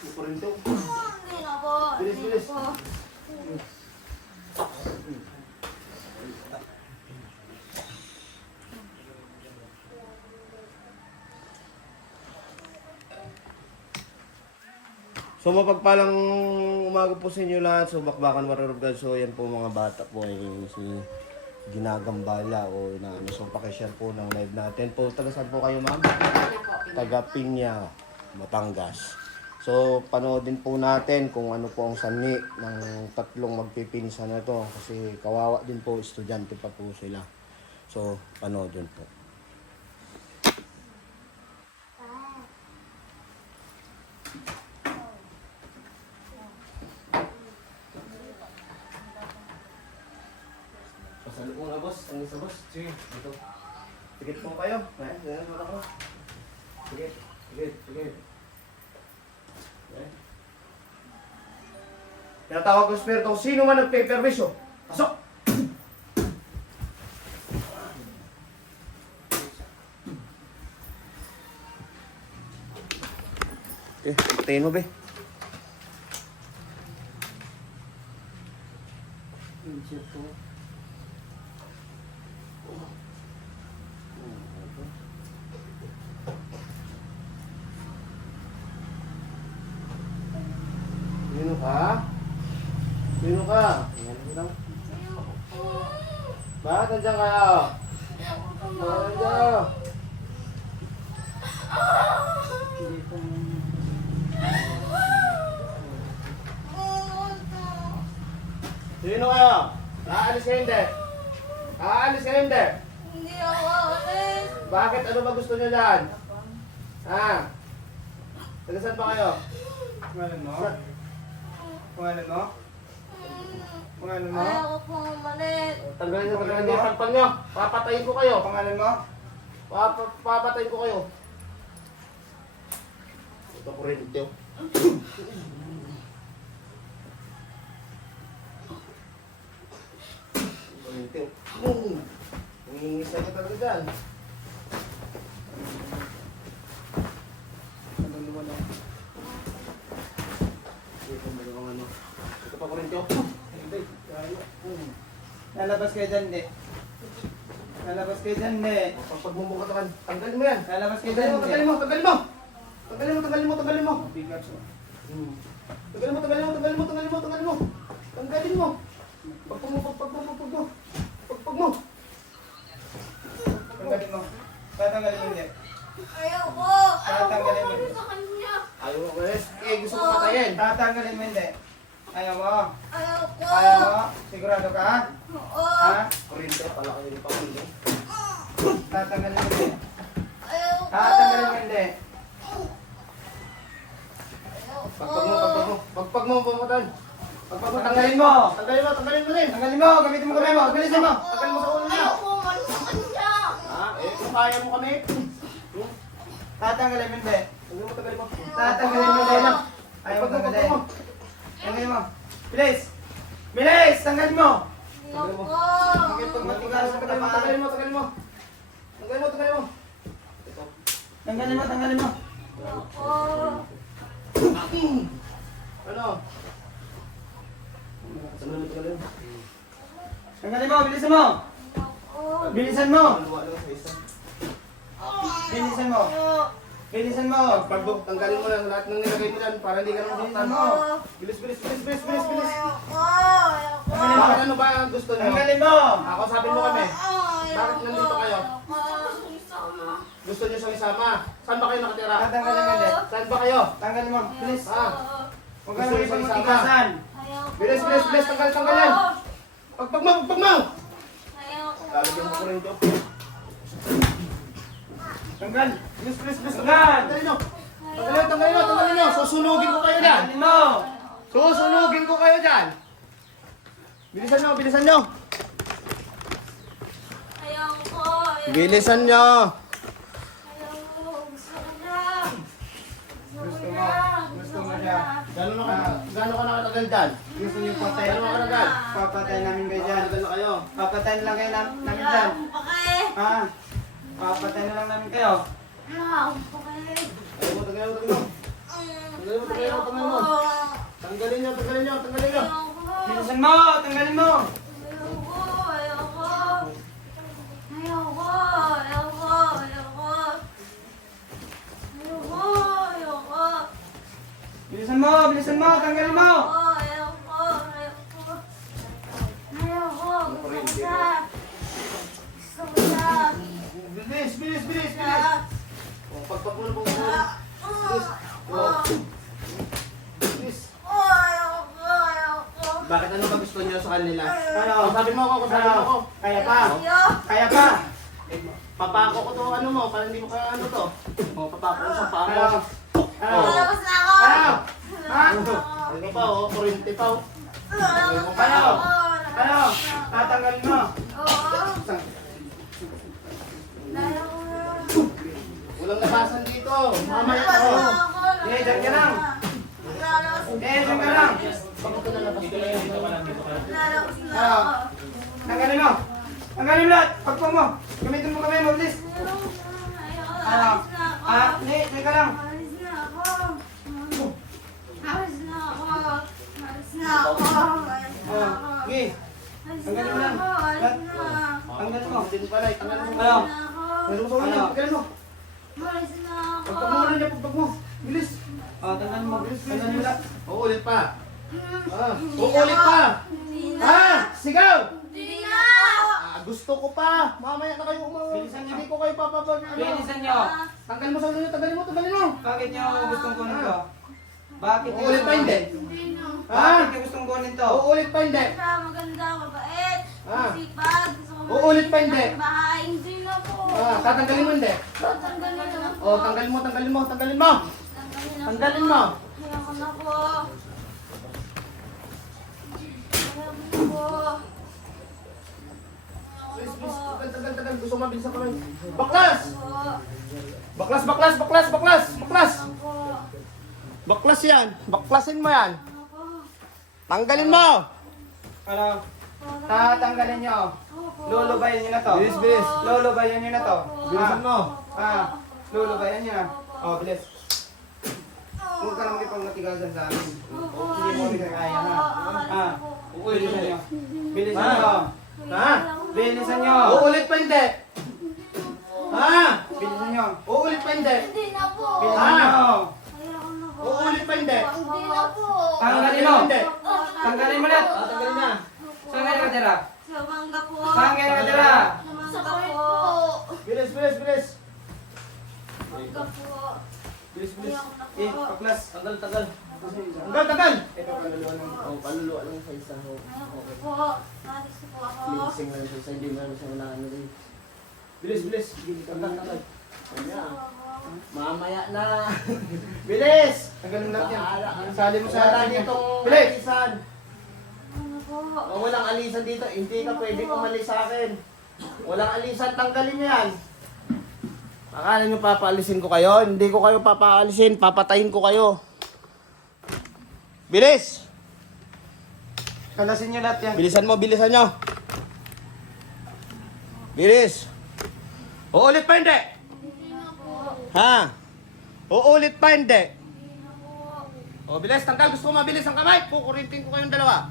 Hindi po rin ito. Hindi na po. Bilis, Hindi bilis. na po. So mapagpalang umaga po sa inyo lahat. So Bakbakan Warrior of God. So yan po mga bata po ay si ginagambala o inaano. So pakishare po ng live natin. Po, taga saan po kayo ma'am? Taga Piña, Batangas. So panoodin po natin kung ano po ang sanhi ng tatlong magpipinsan na to. Kasi kawawa din po, estudyante pa po sila. So panoodin po. Pasalo po na boss, ang isa boss. Sige, ito. Sige po kayo. Ayan mo ako. Sige, sige, sige. Ayan. Tinatawag ko spirito, sino man nagpe-permisyo? Pasok! Patayin mo be. Sino ka? Sino ka? Ayan mo lang. Bakit nandiyan kayo? Bakit nandiyan? Sino kayo? Aalis ka hindi? Aalis ka hindi? Hindi ako alis. Bakit? Ano ba gusto niyo dyan? Ha? Taga saan pa kayo? Pangalan mo? Pangalan mo? Pangalan mo? Ayaw ko pong umalis. Tanggalin niyo, tanggalin niyo. Pagpag niyo. Papatayin ko kayo. Pangalan mo? Papatayin ko kayo. Ito ko rin ito. Ito. Nangingisay ka talaga dyan. Pangalan mo? Ito dalawang ano. Ito pa ko rin ito. Hindi. Lalabas kayo dyan, di. Lalabas kayo dyan, di. Pag bumukatakan, tanggalin mo yan. Lalabas kayo dyan, di. Tanggalin mo, tanggalin mo. Tanggalin mo, tanggalin mo, tanggalin mo. Bigat mo. Tanggalin mo, tanggalin mo, tanggalin mo, tanggalin mo, tanggalin mo. Tanggalin mo. Pagpag mo, pagpag mo, pagpag mo. Pagpag mo. Tanggalin mo. Tatanggalin mo, di. Ayaw ko. Tatanggalin mo. Ayaw ko sa kanya. Ayaw mo, Chris. Eh, gusto ko patayin. Tatanggalin mo, hindi. Ayaw mo. Ayaw ko. Ayaw mo. Sigurado ka? Oo. Ha? Kuryente, pala kayo ni Pakulo. Tatanggalin mo, hindi. Ayaw ko. Tatanggalin mo, hindi. Ayaw ko. Pagpag mo, pagpag mo. Pagpag mo, pagpag Pagpag mo, Tanggalin mo. Tanggalin mo, tanggalin mo rin. Tanggalin mo. Gamitin mo kamay mo. Bilisan mo. Tanggalin mo sa ulo niya. Ayaw ko umalis sa kanya. Eh, kung kaya mo kami. Tatanggalin mo, hindi. Tanggalin mo, tanggalin mo. Tatanggalin mo, hindi. Ayaw mo, tanggalin. Tanggalin mo. Bilis. Bilis. Tanggalin mo. Ayaw ko. Pag matigas sa Tanggalin mo, kapaan. tanggalin mo, tanggalin mo. Tanggalin mo, tanggalin mo. Ito. Tanggalin mo, tanggalin mo. Ayaw ko. Ano? Tanggalin mo, tanggalin mo. Tanggalin mo, bilisan mo. Bilisan mo. Luwa lang sa isa. Bilisan mo. Bilisan mo. Pag tanggalin mo lang lahat ng nilagay mo dyan para hindi ka naman Bilisan saktan. mo. Bilis, bilis, bilis, bilis, bilis, bilis. Ayaw ko. Ayaw ko. Bakit ano ba ang gusto nyo? Tanggalin mo. Ako sabi mo kami. Ayaw Bakit nandito kayo? ko. Sama. Gusto nyo sa isama? Saan ba kayo nakatira? Tatanggalin mo, hindi. Saan ba kayo? Tanggalin mo. Bilis. Ah, Huwag ka naman ipang matigasan. Ayaw ko. bilis, bilis, bilis. Tanggal, tanggal yan. Pagpag mo, pagpag mo. Ayaw ko. Lalagyan mo ko rin ito. Tanggal. Bilis, bilis, bilis. Tanggal. Tanggalin nyo. Tanggalin, tanggalin nyo, tanggalin nyo. Susunugin ko kayo dyan. Tanggalin mo. Susunugin ko kayo dyan. Bilisan nyo, bilisan nyo. Ayaw ko. Ayaw Bilisan nyo. Ayaw ko. Gusto ko na. Gusto mo. Gusto mo siya. Gano'n ka nakatagal dyan? Gusto niyo patay. Gano'n ka nakatagal? Papatay namin kayo dyan. Nakatagal na kayo. Papatayin lang kayo namin Wala dyan. akong pake. Ha? Papatay na lang namin kayo. Wala akong pake. Ayaw mo, tagal mo, tagal mo. Mm. Tagal Tanggalin mo, tanggalin mo, tanggalin mo. Ayoko. Tanggalin nyo, tanggalin nyo, tanggalin nyo. Ayoko. Bilisan mo! Tanggalin mo! Ayoko. Ayoko. Ayoko. Ayoko. Ayoko. Ayoko. Ayoko. Bilisan mo! Bilisan mo! Tanggalin mo! Ayoko. Ayoko. Ayoko. Gusto ko siya. Gusto ko siya. Bilis, bilis, bilis, bilis. Siya. Oh, pagpapulo po. Bilis. Ayoko. Ayoko. Bakit ano ba gusto niyo sa kanila? Ano? Sabi mo ako, sabi mo ako. Kaya pa! Ayoko. Kaya pa! Papako ko to ano mo, para hindi mo kaya ano to. Oh, papako ko sa paa mo. Ano? Ano? Lalabas na ako. Ano? Ha? Ano pa oh, kurente pa oh. Lalabas na Ano? ako. Ano? Tatanggalin mo! Oo. Lalo ko na. Walang labasan dito. Mamaya Lalabas ako. na ako. Eh, dyan ka lang. Lalabas Eh, dyan ka lang! Bakit ka nalabas ko lang dito? lalabas na Ano? ako. Tanggalin mo! Tanggalin mo lahat! Pagpo mo! Gamitin mo kami mo, please! Ayoko. Ano? Alis na ako. Ah, hindi, dyan ka lang! Alis na ako. Alis na ako. Alis na ako. Alis na Oh, ako. sige! Alis Tanggalin mo na lang. ako. Alis na. Tanggalin mo! Din pala, tanggalin mo. Ano? Alis na ako. Tanggalin mo sa ulo niya, tanggalin mo. Alis na ako. Pagpag mo ulo niya, pagpag mo. Bilis. Oh, tanggalin mo! Bilis, bilis, Tanggalin mo bilis. lahat! Uulit pa. Ah, Hindi uulit ako. pa. Hindi na. Ha? Sigaw! Hindi na. Gusto ko pa. Mamaya na kayo Bilisan niyo. Hindi ko kayo papapag. Ano? Bilisan nyo! Tanggalin mo sa ulo niya, tanggalin mo, tanggalin mo. Bakit nyo gustong kunin to? Bakit nyo Uulit pa hindi? Hindi na. Bakit nyo gustong kunin to? Uulit pa hindi? Siya, maganda, mabait, Ah. masipag, gusto ko Uulit pa malinis hindi? ng bahay. Hindi na po. Tatanggalin mo hindi? Tatanggalin na lang po. Oh, tanggalin mo, tanggalin mo, tanggalin mo. Tanggalin na Tanggalin po. mo. Ayoko na po. Ayoko na po. Bilis, Ayoko bilis, na po. tagal, tagal, tagal. Gusto mo mabilis ako lang. Baklas! Po. Baklas, baklas, baklas, baklas, baklas. Ayoko po. Baklas yan. Baklasin mo yan. Ayoko po. Tanggalin mo. Ano? Tatanggalin nyo! Opo. Lulubayan nyo na to! Bilis, bilis. Lulubayan nyo na to! Bilisan mo. Lulubayan nyo na! Oh, bilis! Huwag ka lang makipag-matigasan sa amin. Hindi mo rin kaya ha. Ah, bilisan nyo. Bilisan Ha? nyo. Ha? Bilisan nyo. Uulit pa hindi? Ha? Bilisan nyo. Uulit pa hindi? Hindi na po. Bilisan nyo. Ayoko na po. Uulit pa hindi? Hindi na po. Tanggalin mo. Hindi. Tanggalin mo lahat. Tanggalin na. Saan kayo nakatira? Sa mangga po. Saan kayo nakatira? Sa mangga po. Bilis, bilis, bilis. Mangga po. Bilis, bilis. Ayoko na po. Eh, paklas. Tagal, tagal. Tagal, tagal. Ito kaluluwa ng... Oh, paluluwa lang sa isa. Ayoko po. Alis po ako. Cleansing lang sa isa. Hindi mo siya wala ano rin. Bilis, bilis. Tagal, tagal. Ayan. Mamaya na. Bilis! Tanggalin lahat yan. Sali mo sa Wala atin itong Bilis! alisan. Ano po? Oh, walang alisan dito. Hindi ka pwede umalis sa akin. Walang alisan. Tanggalin niyo yan. Akala niyo papaalisin ko kayo? Hindi ko kayo papaalisin. Papatayin ko kayo. Bilis! Kalasin nyo lahat yan. Bilisan mo, bilisan nyo. Bilis. Uulit pa hindi? Hindi na po. Ha? Uulit pa hindi? Hindi na po. O, bilis. Tanggal. Gusto ko mabilis ang kamay. Kukurintin ko kayong dalawa.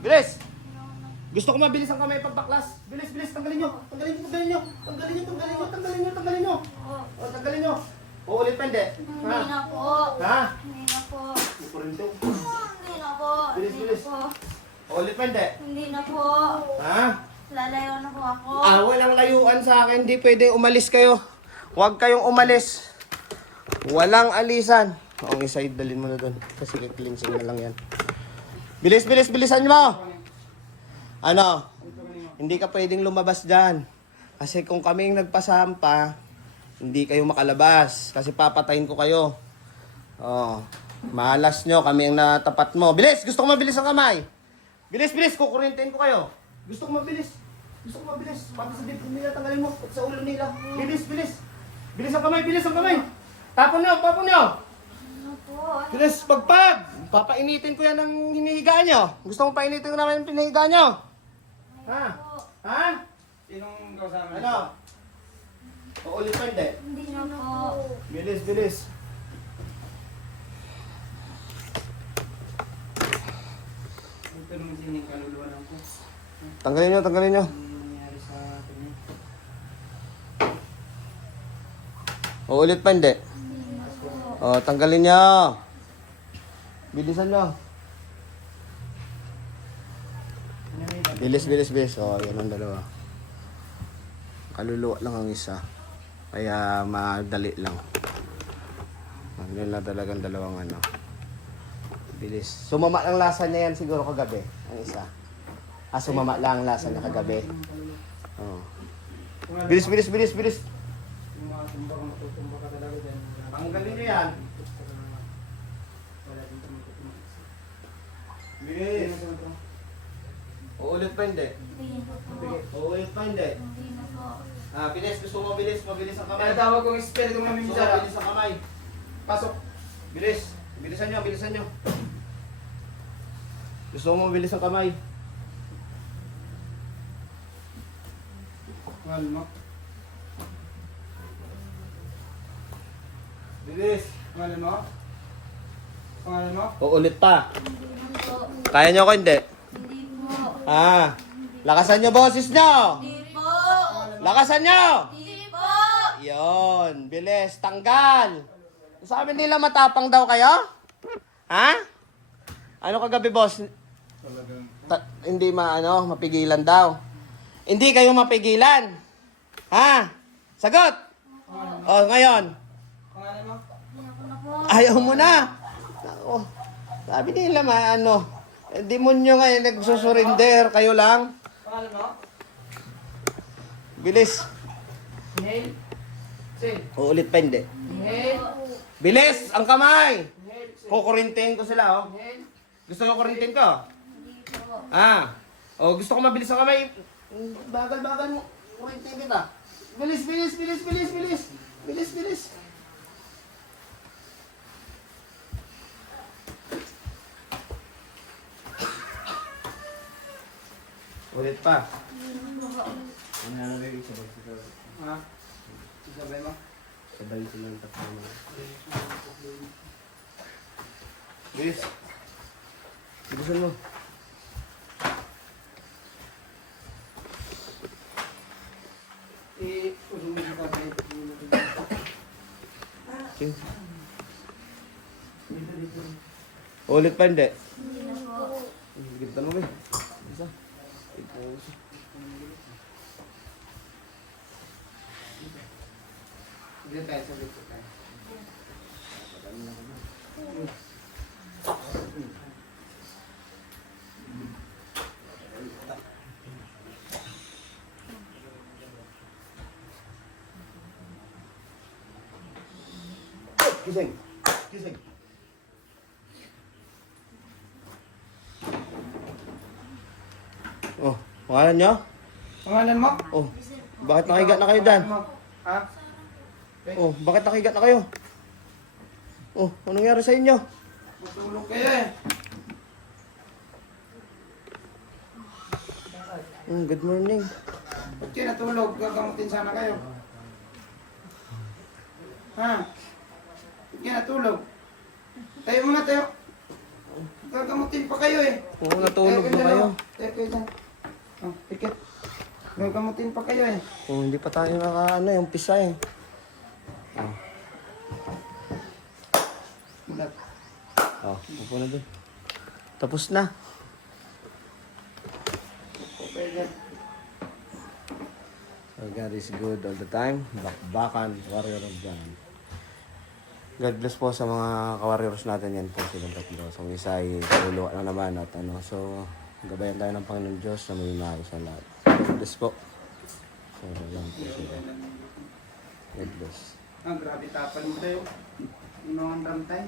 Bilis. Gusto ko mabilis ang kamay pagbaklas. Bilis, bilis. Tanggalin nyo. Tanggalin nyo, tanggalin nyo. Tanggalin nyo, tanggalin nyo, tanggalin nyo, tanggalin nyo. O, tanggalin nyo. Uulit pa hindi? Hindi Ha? na po. Ha? Hindi na po. Kukurintin. Hindi na po. Bilis, Hindi na bilis. po. Uulit pa hindi? Hindi na po. Ha? Lalayo na po ako. Walang layuan sa akin. Hindi pwede umalis kayo. Huwag kayong umalis. Walang alisan. Ang isa dalhin mo na doon. Kasi cleansing na lang yan. Bilis, bilis, bilisan mo. Ano? Hindi ka pwedeng lumabas dyan. Kasi kung kami yung nagpasampa, hindi kayo makalabas. Kasi papatayin ko kayo. Oh, malas nyo. Kami ang natapat mo. Bilis! Gusto ko mabilis ang kamay. Bilis, bilis! Kukurintin ko kayo. Gusto ko mabilis. Gusto ko mabilis. Pati sa dibdib nila, tanggalin mo. At sa ulo nila. Bilis, bilis. Bilis ang kamay, bilis ang kamay. Tapon nyo, tapon nyo. Ano po? Bilis, pagpag. Papainitin ko yan ng hinihigaan nyo. Gusto mo painitin ko naman yung pinihigaan nyo. Ha? Ha? Sinong kasama? Ano? Paulit pa hindi. Hindi na po. Bilis, bilis. Hindi kaluluwa lang po. Tanggalin nyo, tanggalin nyo. Ano nangyari sa atin eh? Uulit pa, hindi. O, tanggalin nyo. Bilisan nyo. Ano may iba? Bilis, bilis, bilis. O, yan ang dalawa. Kaluluwa lang ang isa. Kaya madali lang. Yun lang talagang dalawang ano. Bilis. Sumama lang lasa niya yan siguro kagabi. Ang isa. Sumama lang ang lasa niya kagabi. Oh. Bilis, bilis, bilis, bilis. Yung mga tumba, kung matutumba ka talaga dyan. Tanggalin niyo yan. Wala din kami tutumba. Bilis. Uulit pa hindi? Hindi na po. Uulit pa hindi? Hindi na po. Bilis. Gusto mo mabilis. Mabilis ang kamay. Kaya tawag kong espiritu namin Gusto mo sa mabilis ang kamay. pasok. Bilis. Bilisan nyo, bilisan nyo. Gusto mo mabilis ang kamay. Pangalan mo? Bilis. Pangalan mo? Pangalan mo? Uulit pa. Hindi na po. Kaya nyo ko hindi? Hindi po. Lakasan nyo boses nyo. Hindi po. Lakasan nyo. Hindi po. Yon, bilis, tanggal. Sabi nila matapang daw kayo? Ha? Ano kagabi, boss? Hindi mapigilan daw. Hindi kayo mapigilan. Ha? Sagot. Oh, ngayon. Pangalan mo? Hindi na po. Ayaw mo na. Ako, sabi nila demonyo nga yung nagsusurrender. Kayo lang. Pangalan mo? Bilis. Inhale. Say. Uulit pa hindi. Inhale. Bilis, ang kamay. Inhale. Say. Kukurintin ko sila, oh. Inhale. Gusto ko kurintin ko? Hindi po. Gusto ko mabilis ang kamay. Bagal mo. Kurintin kita. Bilis, bilis, bilis, bilis, bilis. Bilis, bilis. Ulit pa. Ano na baby? Sabay. Ha? Sabay mo? Sabay silang tatlo. Bilis. Bilisan mo. Usumin ka ba? Sige. Ulit pa hindi. Hindi na po. Gita mo ba? Isa. Ito. Dito tayo sa dito tayo. Kising. Kising. Oh, pangalan nyo? Pangalan mo? Oh, bakit nakahiga na kayo dyan? Pangalan mo? Ha? Oh, bakit nakahiga na kayo? Oh, anong nangyari sa inyo? Matulog kayo eh. Good morning. Ba't kayo natulog? Gagamutin sana kayo. Ha? Ba't kayo natulog? Tayo muna tayo. Gagamutin pa kayo eh. Oo, natulog na kayo. Tayo kayo dyan. Oh, tikit. Gagamutin pa kayo eh. Oh, hindi pa tayo yung pisa eh. Oh, Mulat. upo na doon. Tapos na. Okay dyan. So God is good all the time. Bakbakan, warrior of God. God bless po sa mga ka-warriors natin. Yan po silang tatlo. So isa ay kaluluwa na naman at so gabayan tayo ng Panginoon Diyos na may maayos sa lahat. God bless po. So yan po sila. God bless. Grabe tapal mo tayo. Inuang ramtay.